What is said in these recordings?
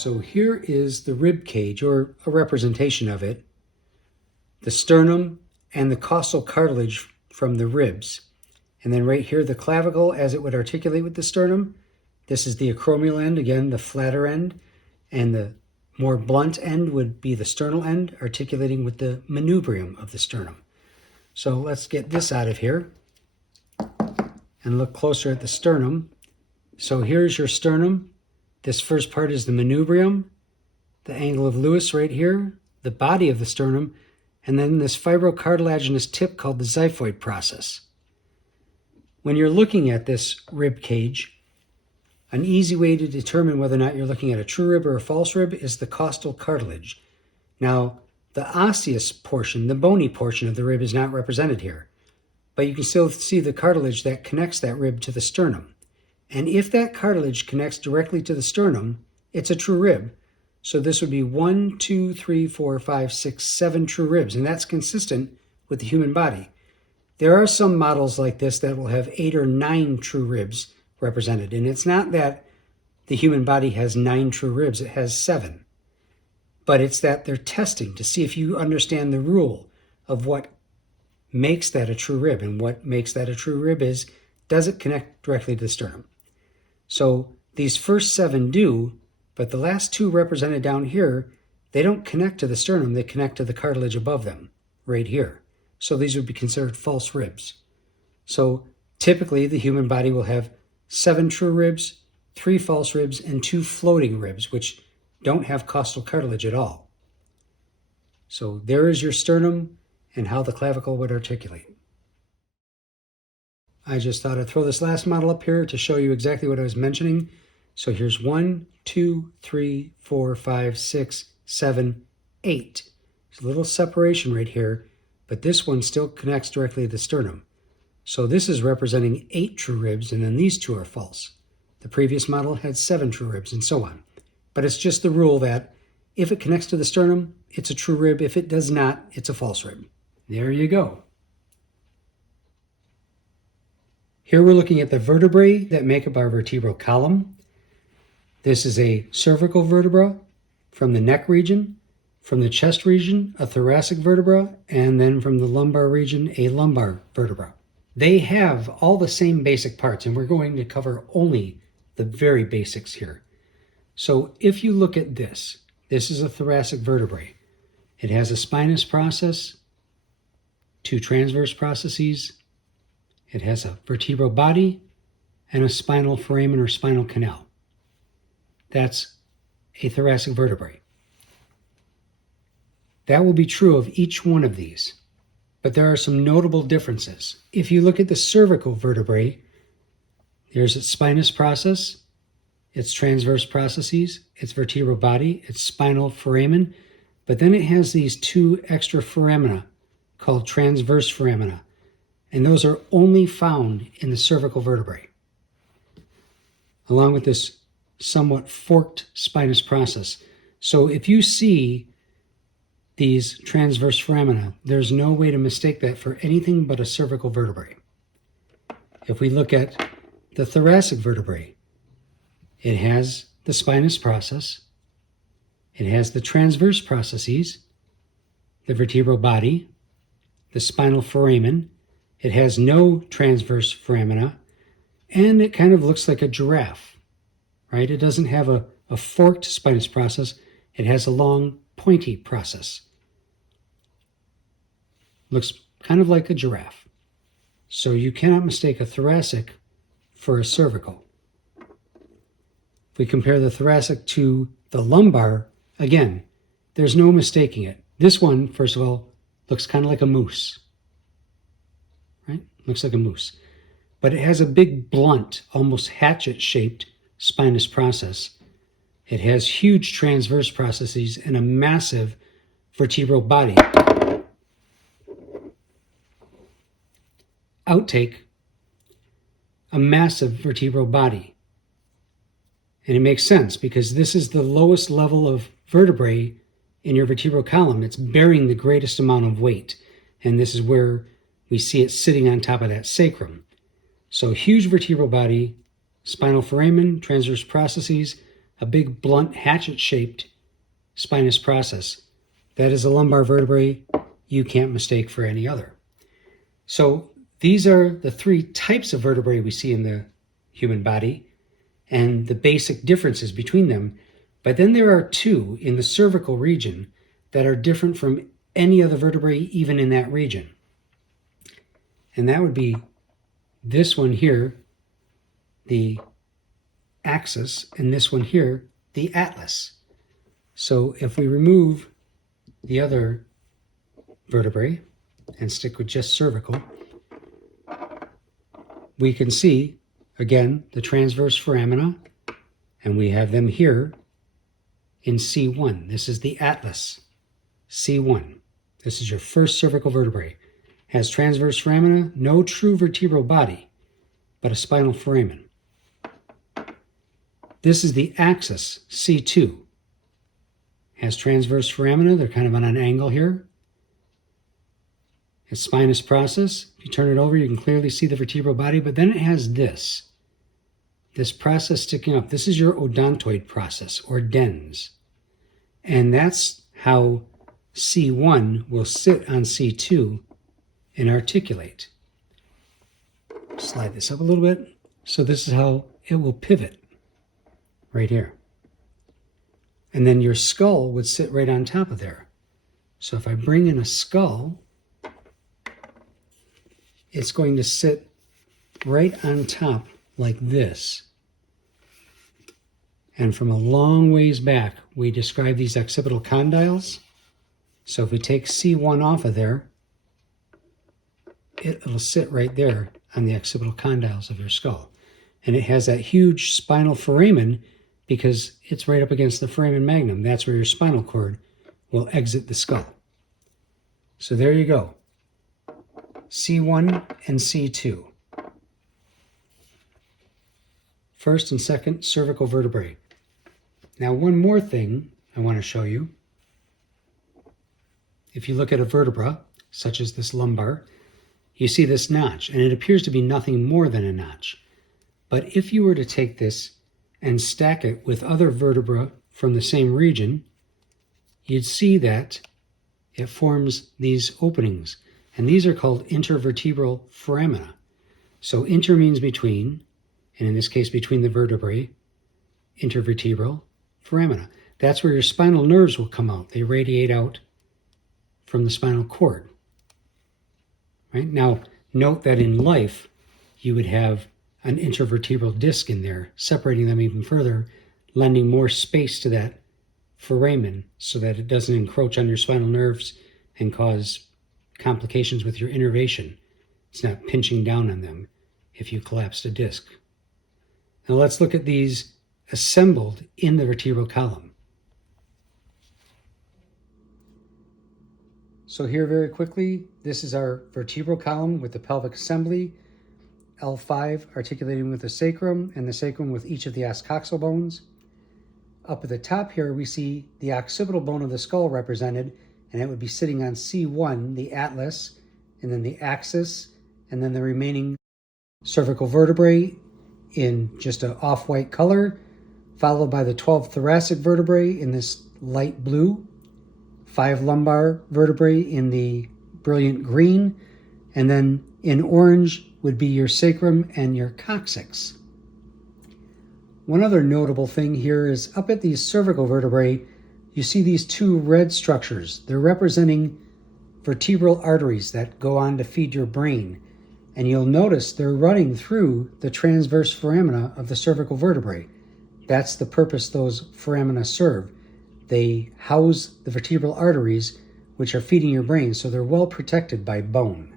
So here is the rib cage, or a representation of it, the sternum and the costal cartilage from the ribs. And then right here, the clavicle as it would articulate with the sternum. This is the acromial end, again, the flatter end, and the more blunt end would be the sternal end, articulating with the manubrium of the sternum. So let's get this out of here and look closer at the sternum. So here's your sternum. This first part is the manubrium, the angle of Lewis right here, the body of the sternum, and then this fibrocartilaginous tip called the xiphoid process. When you're looking at this rib cage, an easy way to determine whether or not you're looking at a true rib or a false rib is the costal cartilage. Now, the osseous portion, the bony portion of the rib is not represented here, but you can still see the cartilage that connects that rib to the sternum. And if that cartilage connects directly to the sternum, it's a true rib. So this would be 1, 2, 3, 4, 5, 6, 7 true ribs, and that's consistent with the human body. There are some models like this that will have 8 or 9 true ribs represented, and it's not that the human body has 9 true ribs, it has 7. But it's that they're testing to see if you understand the rule of what makes that a true rib, and what makes that a true rib is, does it connect directly to the sternum? So these first 7 do, but the last 2 represented down here, they don't connect to the sternum, they connect to the cartilage above them, right here. So these would be considered false ribs. So typically the human body will have 7 true ribs, 3 false ribs, and 2 floating ribs, which don't have costal cartilage at all. So there is your sternum and how the clavicle would articulate. I just thought I'd throw this last model up here to show you exactly what I was mentioning. So here's 1, 2, 3, 4, 5, 6, 7, 8. There's a little separation right here, but this one still connects directly to the sternum. So this is representing 8 true ribs, and then these 2 are false. The previous model had 7 true ribs, and so on. But it's just the rule that if it connects to the sternum, it's a true rib. If it does not, it's a false rib. There you go. Here we're looking at the vertebrae that make up our vertebral column. This is a cervical vertebra from the neck region, from the chest region, a thoracic vertebra, and then from the lumbar region, a lumbar vertebra. They have all the same basic parts, and we're going to cover only the very basics here. So if you look at this is a thoracic vertebrae. It has a spinous process, 2 transverse processes. It has a vertebral body and a spinal foramen or spinal canal. That's a thoracic vertebrae. That will be true of each one of these, but there are some notable differences. If you look at the cervical vertebrae, there's its spinous process, its transverse processes, its vertebral body, its spinal foramen, but then it has these 2 extra foramina called transverse foramina, and those are only found in the cervical vertebrae, along with this somewhat forked spinous process. So if you see these transverse foramina, there's no way to mistake that for anything but a cervical vertebrae. If we look at the thoracic vertebrae, it has the spinous process, it has the transverse processes, the vertebral body, the spinal foramen, it has no transverse foramina, and it kind of looks like a giraffe, right? It doesn't have a forked spinous process, it has a long, pointy process. Looks kind of like a giraffe. So you cannot mistake a thoracic for a cervical. If we compare the thoracic to the lumbar, again, there's no mistaking it. This one, first of all, looks kind of like a moose, right? Looks like a moose. But it has a big, blunt, almost hatchet-shaped spinous process. It has huge transverse processes and a massive vertebral body. Outtake, a massive vertebral body. And it makes sense because this is the lowest level of vertebrae in your vertebral column. It's bearing the greatest amount of weight. And this is where we see it sitting on top of that sacrum. So huge vertebral body, spinal foramen, transverse processes, a big blunt hatchet-shaped spinous process. That is a lumbar vertebrae you can't mistake for any other. So these are the three types of vertebrae we see in the human body and the basic differences between them. But then there are two in the cervical region that are different from any other vertebrae even in that region. And that would be this one here, the axis, and this one here, the atlas. So if we remove the other vertebrae and stick with just cervical, we can see, again, the transverse foramina, and we have them here in C1. This is the atlas, C1. This is your first cervical vertebrae. Has transverse foramina, no true vertebral body, but a spinal foramen. This is the axis, C2. Has transverse foramina, they're kind of on an angle here. It's spinous process. If you turn it over, you can clearly see the vertebral body, but then it has this process sticking up. This is your odontoid process, or dens. And that's how C1 will sit on C2 and articulate. Slide this up a little bit. So this is how it will pivot, right here. And then your skull would sit right on top of there. So if I bring in a skull, it's going to sit right on top like this. And from a long ways back, we describe these occipital condyles. So if we take C1 off of there, it'll sit right there on the occipital condyles of your skull. And it has that huge spinal foramen because it's right up against the foramen magnum. That's where your spinal cord will exit the skull. So there you go. C1 and C2. First and second cervical vertebrae. Now one more thing I want to show you. If you look at a vertebra, such as this lumbar, you see this notch, and it appears to be nothing more than a notch. But if you were to take this and stack it with other vertebra from the same region, you'd see that it forms these openings. And these are called intervertebral foramina. So inter means between, and in this case between the vertebrae, intervertebral foramina. That's where your spinal nerves will come out. They radiate out from the spinal cord. Right? Now, note that in life, you would have an intervertebral disc in there, separating them even further, lending more space to that foramen so that it doesn't encroach on your spinal nerves and cause complications with your innervation. It's not pinching down on them if you collapsed a disc. Now let's look at these assembled in the vertebral column. So here very quickly, this is our vertebral column with the pelvic assembly, L5 articulating with the sacrum, and the sacrum with each of the ascoxal bones. Up at the top here, we see the occipital bone of the skull represented, and it would be sitting on C1, the atlas, and then the axis, and then the remaining cervical vertebrae in just an off-white color, followed by the 12 thoracic vertebrae in this light blue, 5 lumbar vertebrae in the brilliant green, and then in orange would be your sacrum and your coccyx. One other notable thing here is up at these cervical vertebrae, you see these two red structures. They're representing vertebral arteries that go on to feed your brain. And you'll notice they're running through the transverse foramina of the cervical vertebrae. That's the purpose those foramina serve. They house the vertebral arteries which are feeding your brain, so they're well protected by bone.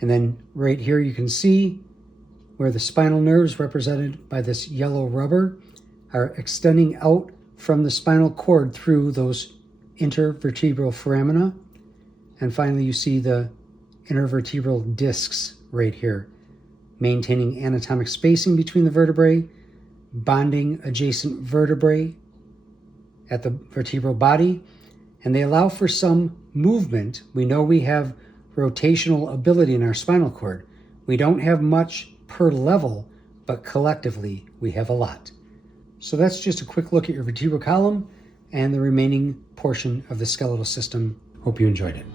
And then right here you can see where the spinal nerves, represented by this yellow rubber, are extending out from the spinal cord through those intervertebral foramina. And finally you see the intervertebral discs right here, maintaining anatomic spacing between the vertebrae, bonding adjacent vertebrae at the vertebral body, and they allow for some movement. We know we have rotational ability in our spinal cord. We don't have much per level, but collectively we have a lot. So that's just a quick look at your vertebral column and the remaining portion of the skeletal system. Hope you enjoyed it.